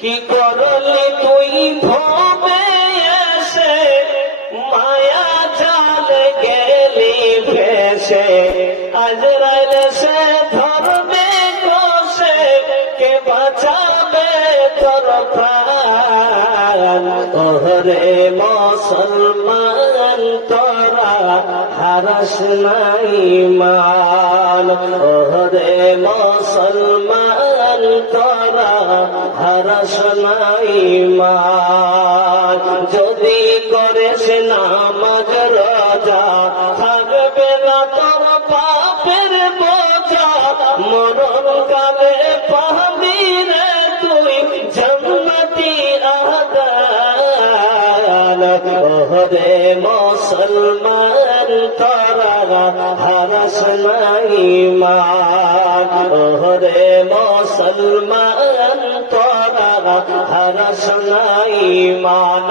কি করলি তুই ভবে এসে মায়া জাল গেলি ভেসে আজরাইল সে ধরবে কষে কে বাঁচাবে তোর প্রাণ ওরে মুসলমান তোরা হারাস নাই মান ওরে মুসলমান তোরা হারাস নাই মান যদি করেস নামাজ রোজা থাকবে না তোর পাপের বোঝা মরণ কালে পাবি রে তুই জান্নাতি আদান ওরে মুসলমান তোরা হারাস নাই মান ওরে মুসলমান তোরা হারাস নাই মান।